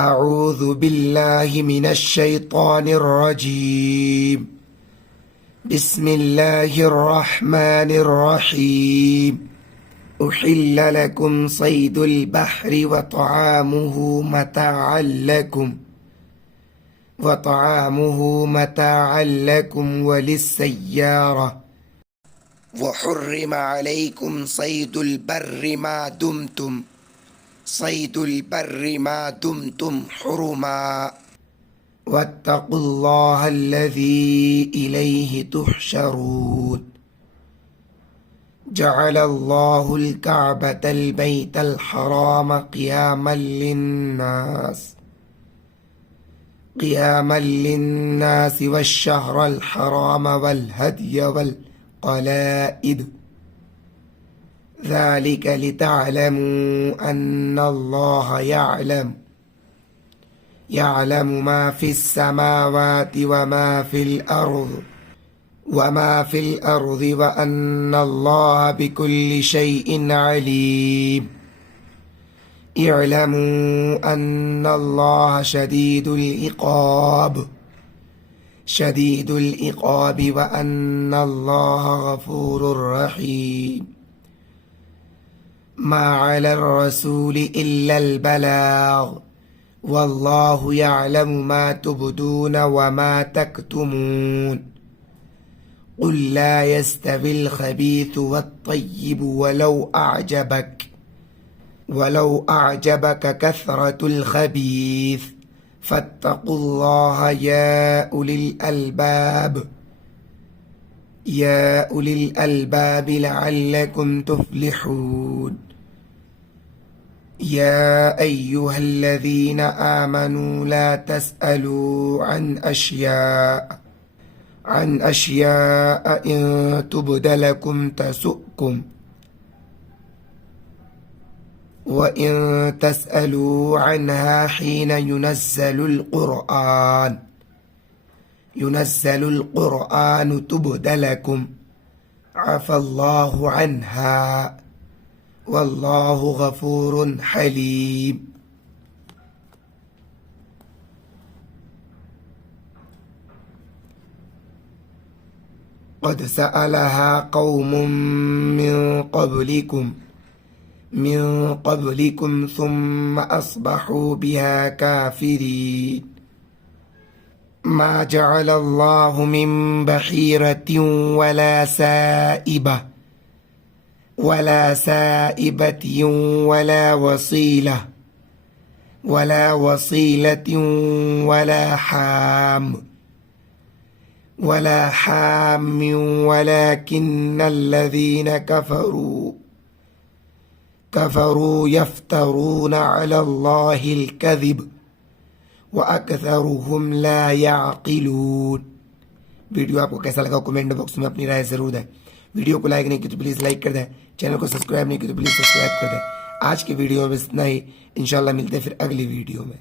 أعوذ بالله من الشيطان الرجيم. بسم الله الرحمن الرحيم. أحل لكم صيد البحر وطعامه متاعا لكم وللسيارة وحرم عليكم صيد البر ما دمتم حرما واتقوا الله الذي إليه تحشرون. جعل الله الكعبة البيت الحرام قياما للناس والشهر الحرام والهدي والقلائد، ذلك لتعلموا أن الله يعلم ما في السماوات وما في الأرض وأن الله بكل شيء عليم. اعلموا أن الله شديد العقاب وأن الله غفور رحيم. ما على الرسول إلا البلاغ والله يعلم ما تبدون وما تكتمون. قل لا يستوي الخبيث والطيب ولو أعجبك كثرة الخبيث فاتقوا الله يا أولي الألباب لعلكم تفلحون. يا أيها الذين آمنوا لا تسألوا عن أشياء إن تبد لكم تسؤكم وإن تسألوا عنها حين ينزل القرآن تبد لكم عفى الله عنها والله غفور حليم. قد سألها قوم من قبلكم ثم أصبحوا بها كافرين. ما جعل الله من بحيرة ولا سائبة ولا وصيلة ولا حام ولكن الذين كفروا يفترون على الله الكذب وأكثرهم لا يعقلون. वीडियो आपको कैसा लगा कमेंट बॉक्स में अपनी राय जरूर दें। वीडियो को लाइक नहीं किया तो प्लीज़ लाइक कर दें, चैनल को सब्सक्राइब नहीं किया तो प्लीज़ सब्सक्राइब कर दें। आज के वीडियो में इतना ही, इंशाल्लाह मिलते हैं फिर अगली वीडियो में।